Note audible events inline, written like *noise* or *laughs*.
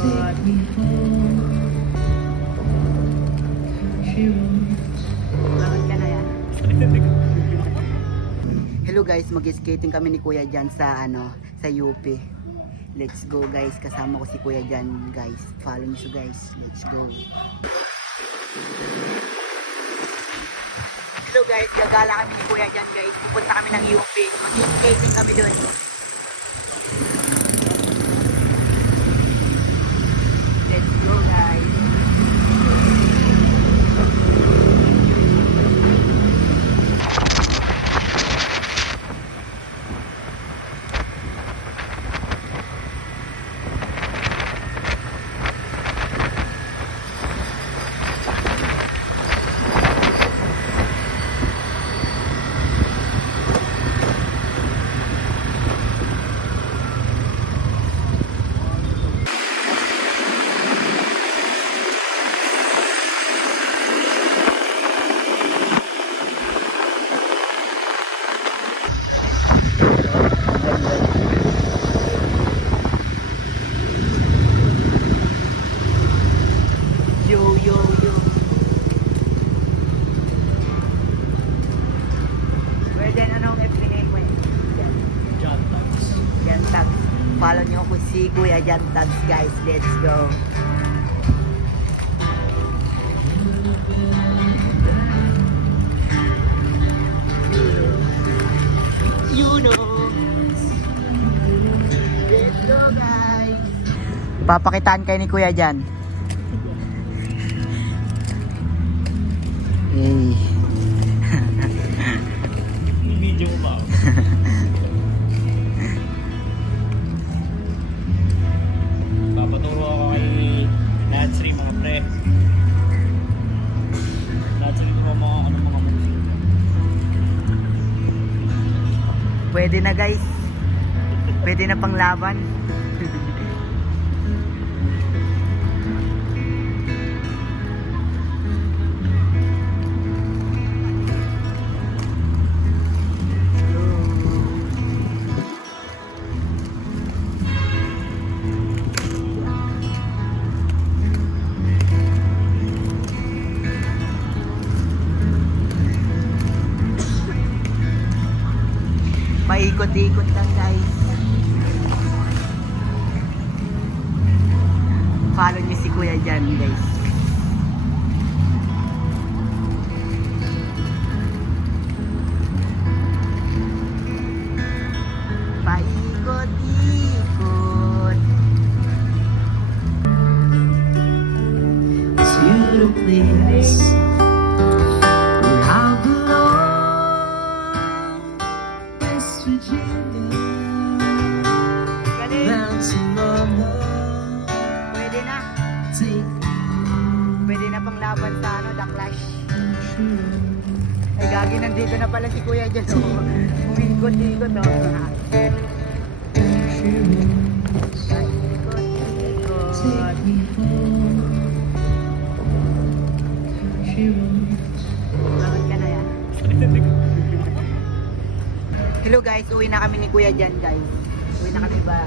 Yan? Hello guys, mag-skating kami ni Kuya Jan sa ano, sa UP. Let's go guys, kasama ko si Kuya Jan guys. Follow niyo so guys. Let's go. Hello guys, gagala kami ni Kuya Jan guys. Pupunta kami ng UP. Mag-skating kami doon. Follow nyo ko si Kuya Jantags guys. Let's go. You know. Let's go guys. Papakitaan kayo ni Kuya Jan. Hey. Pwede na guys. Pwede na pang laban. Paikot-ikot lang guys. Follow niyo si Kuya dyan guys. Paikot-ikot. to the place West Virginia, Galing. on the Pwede na. take Pwede na pang sa ano, The Clash. Ay, gagi, nandito na pala si Kuya dyan. *laughs* Oh. Umikot-ikot, oh. Paikot-ikot. Take me home. Hello guys, uwi na kami ni Kuya dyan guys. Uwi na kami ba?